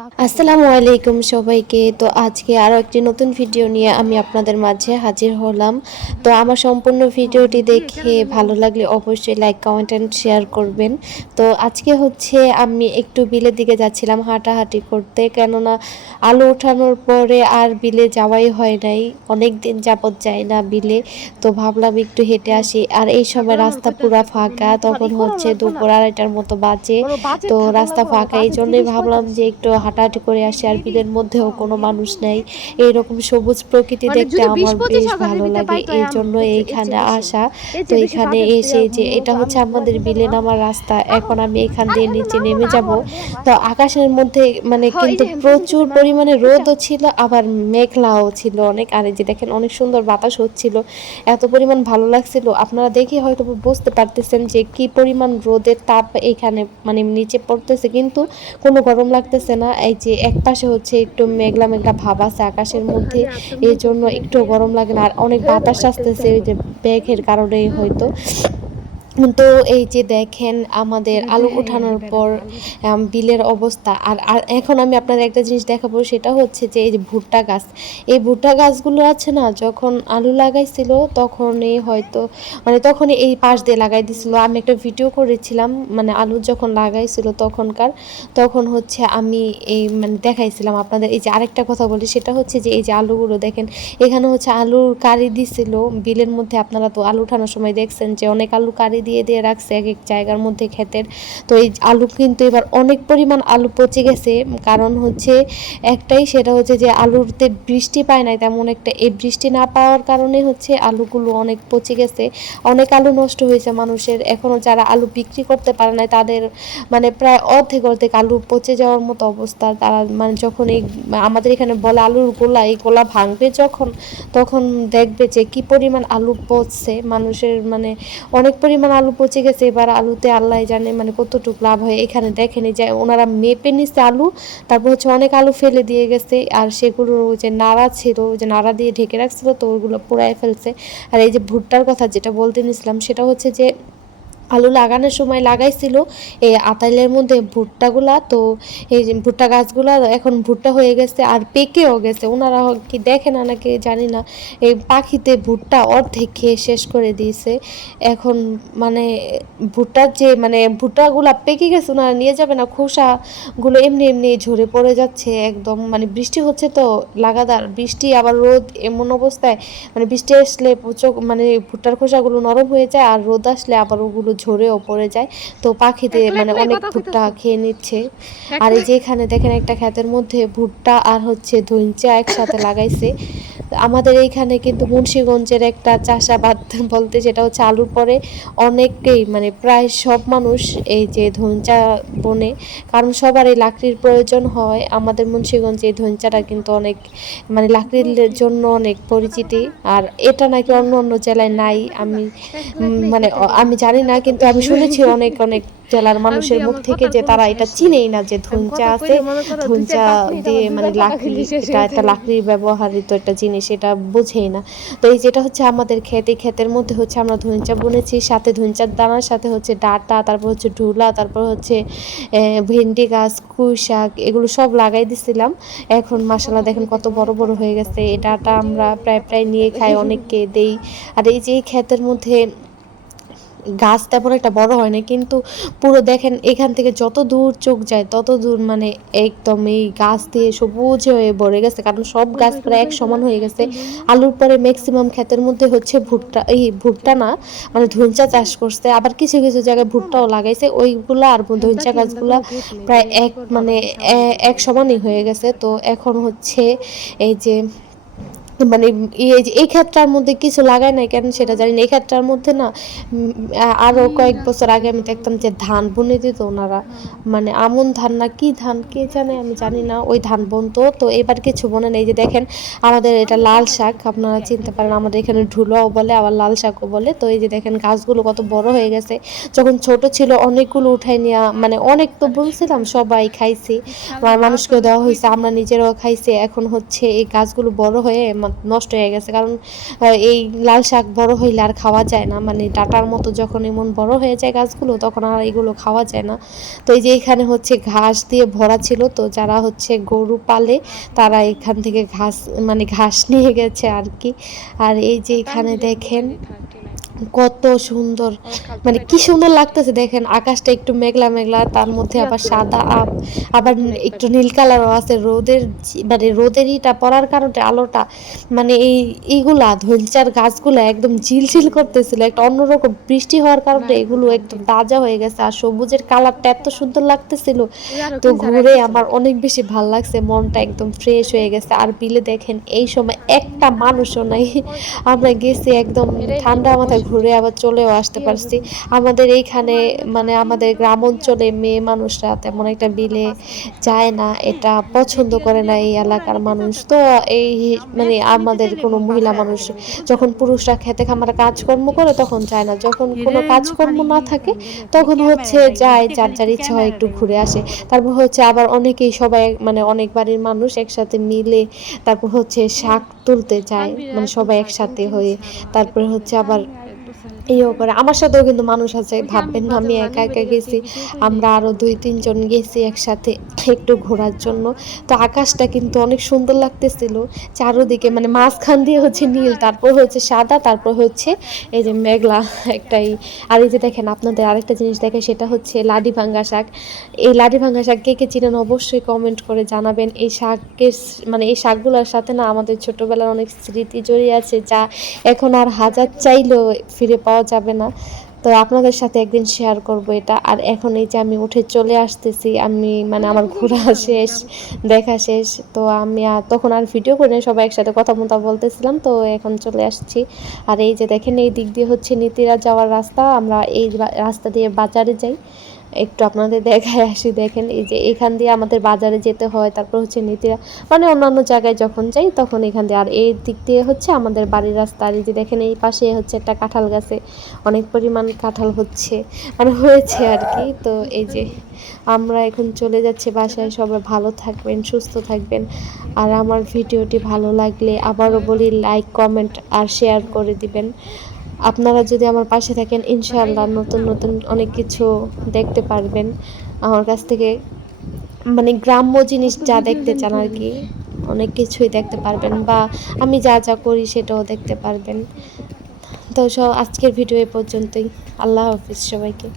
আসসালামু আলাইকুম সবাইকে। তো আজকে আরও একটি নতুন ভিডিও নিয়ে আমি আপনাদের মাঝে হাজির হলাম। তো আমার সম্পূর্ণ ভিডিওটি দেখে ভালো লাগলে অবশ্যই লাইক কমেন্ট অ্যান্ড শেয়ার করবেন। তো আজকে হচ্ছে আমি একটু বিলের দিকে যাচ্ছিলাম হাঁটাহাঁটি করতে, কেননা আলু ওঠানোর পরে আর বিলে যাওয়াই হয় নাই, অনেক দিন যাবত যাই না বিলে। তো ভাবলাম একটু হেঁটে আসি, আর এই সময় রাস্তা পুরা ফাঁকা, তখন হচ্ছে দুপুর 2:30টার মতো বাজে। তো রাস্তা ফাঁকা, এই জন্যই ভাবলাম যে একটু হাঁটাহাঁটি করে আসি, আর বিলের মধ্যেও কোনো মানুষ নেই। এইরকম সবুজ প্রকৃতি দেখতে আমার বেশ ভালো লাগে, এই জন্য এইখানে আসা। তো এখানে এসে যে এটা হচ্ছে আমাদের বিলে নামার রাস্তা, এখন আমি এখান দিয়ে নিচে নেমে যাব। তো আকাশের মধ্যে মানে কিন্তু প্রচুর পরিমাণে রোদও ছিল, আবার মেঘলাও ছিল অনেক। আর এই যে দেখেন অনেক সুন্দর বাতাস হচ্ছিল, এত পরিমাণ ভালো লাগছিল। আপনারা দেখে হয়তো বুঝতে পারতেছেন যে কি পরিমাণ রোদের তাপ এখানে মানে নিচে পড়তেছে, কিন্তু কোনো গরম লাগতেছে না। এই যে একপাশে হচ্ছে একটু মেঘলা মেঘলা ভাব আছে আকাশের মধ্যে, এই জন্য একটু গরম লাগে না। আর অনেক বাতাস আসতেছে, ওই যে মেঘের কারণেই হয়তো। তো এই যে দেখেন আমাদের আলু উঠানোর পর বিলের অবস্থা। আর আর এখন আমি আপনাদের একটা জিনিস দেখাবো, সেটা হচ্ছে যে এই যে ভুট্টা গাছ, এই ভুট্টা গাছগুলো আছে না, যখন আলু লাগাইছিল তখনই হয়তো মানে তখনই এই পাশ দিয়ে লাগাই দিছিল। আমি একটা ভিডিও করেছিলাম মানে আলু যখন লাগাইছিল তখনকার, তখন হচ্ছে আমি এই মানে দেখাইছিলাম আপনাদের। এই যে আরেকটা কথা বলি, সেটা হচ্ছে যে এই যে আলুগুলো দেখেন, এখানে হচ্ছে আলুর কারি দিছিল বিলের মধ্যে। আপনারা তো আলু উঠানোর সময় দেখছেন যে অনেক আলু কারি দিয়ে দিয়ে রাখছে এক এক জায়গার মধ্যে ক্ষেতের। তো এই আলু কিন্তু এবার অনেক পরিমাণ আলু পচে গেছে, কারণ হচ্ছে একটাই, সেটা হচ্ছে যে আলুতে বৃষ্টি পায় নাই তেমন একটা। এই বৃষ্টি না পাওয়ার কারণে হচ্ছে আলুগুলো অনেক পচে গেছে, অনেক আলু নষ্ট হয়েছে মানুষের। এখনও যারা আলু বিক্রি করতে পারে নাই তাদের মানে প্রায় অর্ধেক অর্ধেক আলু পচে যাওয়ার মতো অবস্থা। তারা মানে যখন এই আমাদের এখানে বলে আলুর গোলা, এই গোলা ভাঙবে যখন, তখন দেখবে যে কি পরিমাণ আলু পচছে মানুষের, মানে অনেক পরিমাণ আলু পচে গেছে। এবার আলুতে আল্লাহ জানে মানে কতটুকু লাভ হয়। এখানে দেখেনি যে ওনারা মেপে নিচ্ছে আলু, তারপর হচ্ছে অনেক আলু ফেলে দিয়ে গেছে, আর সেগুলো যে নাড়া ছিল, যে নাড়া দিয়ে ঢেকে রাখছিল, তো ওইগুলো পুড়ায় ফেলছে। আর এই যে ভুট্টার কথা যেটা বলতে নিছিলাম, সেটা হচ্ছে যে আলু লাগানোর সময় লাগাইছিল এই আতাইলের মধ্যে ভুট্টাগুলা। তো এই যে ভুট্টা গাছগুলা এখন ভুট্টা হয়ে গেছে আর পেকেও গেছে। ওনারা কি দেখে না নাকি জানি না, এই পাখিতে ভুট্টা অর্ধেক খেয়ে শেষ করে দিয়েছে। এখন মানে ভুট্টার যে মানে ভুট্টাগুলা পেকে গেছে, ওনারা নিয়ে যাবে না, খোসাগুলো এমনি এমনি ঝরে পড়ে যাচ্ছে একদম। মানে বৃষ্টি হচ্ছে তো লাগাতার বৃষ্টি, আবার রোদ, এমন অবস্থায় মানে বৃষ্টি আসলে মানে ভুট্টার খোসাগুলো নরম হয়ে যায়, আর রোদ আসলে আবার ওগুলো ঝরেও পড়ে যায়। তো পাখিতে মানে অনেক ভুট্টা খেয়ে নিচ্ছে। আর এই যে এখানে দেখেন একটা ক্ষেতের মধ্যে ভুট্টা আর হচ্ছে ধইঞ্চা একসাথে লাগাইছে। আমাদের এইখানে কিন্তু মুন্সিগঞ্জের একটা চাষাবাদ বলতে, যেটা হচ্ছে আলুর পরে অনেকেই মানে প্রায় সব মানুষ এই যে ধইঞ্চা বনে, কারণ সবার এই লাকড়ির প্রয়োজন হয়। আমাদের মুন্সিগঞ্জে এই ধইঞ্চাটা কিন্তু অনেক মানে লাকড়ির জন্য অনেক পরিচিতি। আর এটা নাকি অন্য অন্য জেলায় নাই, আমি মানে আমি জানি না, কিন্তু আমি শুনেছি অনেক অনেক জেলার মানুষের মুখ থেকে যে তারা এটা চিনেই না যে ধইঞ্চা আছে, ধইঞ্চা দিয়ে মানে লাকড়ি, এটা একটা লাকড়ির ব্যবহৃত একটা জিনিস, এটা বুঝেই না। তো এই যেটা হচ্ছে আমাদের ক্ষেত, এই ক্ষেতের মধ্যে হচ্ছে আমরা ধইঞ্চা বুনেছি, সাথে ধইঞ্চার দানার সাথে হচ্ছে ডাঁটা, তারপর হচ্ছে ঢুলা, তারপর হচ্ছে ভেন্ডি গাছ, পুঁই শাক, এগুলো সব লাগাই দিছিলাম। এখন মাশাআল্লাহ দেখেন কত বড় বড় হয়ে গেছে। এই ডাঁটা আমরা প্রায় প্রায় নিয়ে খাই, অনেককে দেই। আর এই যে এই ক্ষেতের মধ্যে গাছ তেমন একটা বড় হয় না, কিন্তু পুরো দেখেন এখান থেকে যত দূর চোখ যায় তত দূর মানে একদম এই গাছ দিয়ে সবুজ হয়ে ভরে গেছে, কারণ সব গাছ প্রায় এক সমান হয়ে গেছে। আলুর পরে ম্যাক্সিমাম ক্ষেতের মধ্যে হচ্ছে ভুট্টা, এই ভুট্টা না মানে ধইঞ্চা চাষ করছে, আবার কিছু কিছু জায়গায় ভুট্টাও লাগাইছে। ওইগুলা আর ধইঞ্চা গাছগুলা প্রায় এক মানে এক সমানই হয়ে গেছে। তো এখন হচ্ছে এই যে মানে এই যে এই ক্ষেত্রের মধ্যে কিছু লাগায় নাই কেন সেটা জানি না। এই ক্ষেত্রের মধ্যে না আরো কয়েক বছর আগে আমি দেখতাম যে ধান বুনে দিত ওনারা, মানে আমন ধান না কি ধান কে জানে, আমি জানি না, ওই ধান বুনতো। তো এবার কিছু বনে নেই। যে দেখেন আমাদের এটা লাল শাক, আপনারা চিনতে পারেন, আমাদের এখানে ঢুলাও বলে আবার লাল শাকও বলে। তো এই যে দেখেন গাছগুলো কত বড় হয়ে গেছে। যখন ছোট ছিল অনেকগুলো উঠাই নেওয়া, মানে অনেক তো বলছিলাম, সবাই খাইছি, মানুষকেও দেওয়া হয়েছে, আমরা নিজেরাও খাইছি। এখন হচ্ছে এই গাছগুলো বড় হয়ে আমার নষ্ট হয়ে গেছে, কারণ এই লাল শাক বড় হইলে আর খাওয়া যায় না, মানে ডাটার মতো যখন এমন বড় হয়ে যায় গাছগুলো তখন আর এগুলো খাওয়া যায় না। তো এই যে এখানে হচ্ছে ঘাস দিয়ে ভরা ছিল, তো যারা হচ্ছে গরু পালে তারা এখান থেকে ঘাস মানে ঘাস নিয়ে গেছে আর কি। আর এই যে এখানে দেখেন কত সুন্দর, মানে কি সুন্দর লাগতেছে দেখেন, আকাশটা একটু মেঘলা মেঘলা, তার মধ্যে আবার সাদা আবার একটু নীল কালারও আছে, রোদের মানে রোদেরইটা পড়ার কারণে আলোটা, মানে এইগুলা ধৈঞ্চার গাছগুলা একদম ঝিলঝিল করতেছিল, একটা অন্যরকম বৃষ্টি হওয়ার কারণে এগুলো একদম তাজা হয়ে গেছে, আর সবুজের কালারটা এত সুন্দর লাগতেছিল। তো ঘুরে আমার অনেক বেশি ভাল লাগছে, মনটা একদম ফ্রেশ হয়ে গেছে। আর বিলে দেখেন এই সময় একটা মানুষও নাই, আমরা গেছি একদম ঠান্ডা মাথায় ঘুরে আবার চলেও আসতে পারছি। আমাদের এইখানে মানে আমাদের গ্রাম অঞ্চলে মেয়ে মানুষরা তেমন একটা বিলে যায় না, এটা পছন্দ করে না এই এলাকার মানুষ। তো এই মানে আমাদের কোনো মহিলা মানুষ যখন পুরুষরা খেতে খামারে কাজকর্ম করে তখন যায় না, যখন কোনো কাজকর্ম না থাকে তখন হচ্ছে যায়, যার যার ইচ্ছা হয় একটু ঘুরে আসে। তারপর হচ্ছে আবার অনেকেই সবাই মানে অনেক বাড়ির মানুষ একসাথে মিলে তারপর হচ্ছে শাক তুলতে যায়, মানে সবাই একসাথে হয়ে। তারপরে হচ্ছে আবার ইয়েও করে, আমার সাথেও কিন্তু মানুষ আছে, ভাববেন না আমি একা একা গেছি, আমরা আরো 2-3 জন গেছি একসাথে একটু ঘোরার জন্য। তো আকাশটা কিন্তু অনেক সুন্দর লাগতেছিল চারোদিকে, মানে মাঝখান দিয়ে হচ্ছে নীল, তারপর হচ্ছে সাদা, তারপর হচ্ছে এই যে মেঘলা একটাই। আর এই যে দেখেন আপনাদের আরেকটা জিনিস দেখে, সেটা হচ্ছে লাডি ভাঙ্গা শাক। এই লাডি ভাঙ্গা শাক কে কে চিনেন অবশ্যই কমেন্ট করে জানাবেন। এই শাকের মানে এই শাকগুলোর সাথে না আমাদের ছোটবেলার অনেক স্মৃতি জড়িয়ে আছে, যা এখন আর হাজার চাইলেও ফিরে পাওয়া যাবে না। তো আপনাদের সাথে একদিন শেয়ার করব এটা। আর এখন এই যে আমি উঠে চলে আসতেছি, আমি মানে আমার ঘোরা শেষ, দেখা শেষ, তো আমি আর তখন আর ভিডিও করে নাই, সবাই একসাথে কথা মতো বলতেছিলাম, তো এখন চলে আসছি। আর এই যে দেখেন এই দিক দিয়ে হচ্ছে নীতিরা যাওয়ার রাস্তা, আমরা এই রাস্তা দিয়ে বাজারে যাই, একটু আপনাদের দেখায় আসি। দেখেন এই যে এখান দিয়ে আমাদের বাজারে যেতে হয়, তারপর হচ্ছে নীতিরা মানে অন্যান্য জায়গায় যখন যাই তখন এখান দিয়ে, আর এই দিক দিয়ে হচ্ছে আমাদের বাড়ির রাস্তা। আর এই যে দেখেন এই পাশে হচ্ছে একটা কাঁঠাল গাছে অনেক পরিমাণ কাঁঠাল হচ্ছে, মানে হয়েছে আর কি। তো এই যে আমরা এখন চলে যাচ্ছি বাসায়, সবাই ভালো থাকবেন, সুস্থ থাকবেন। আর আমার ভিডিওটি ভালো লাগলে আবারও বলি লাইক, কমেন্ট আর শেয়ার করে দিবেন। আপনারা যদি আমার পাশে থাকেন ইনশাআল্লাহ নতুন নতুন অনেক কিছু দেখতে পারবেন আমার কাছ থেকে, মানে গ্রাম্য জিনিস যা দেখতে চান আর কি, অনেক কিছুই দেখতে পারবেন, বা আমি যা যা করি সেটাও দেখতে পারবেন। তো আজকের ভিডিও এই পর্যন্তই। আল্লাহ হাফিজ সবাইকে।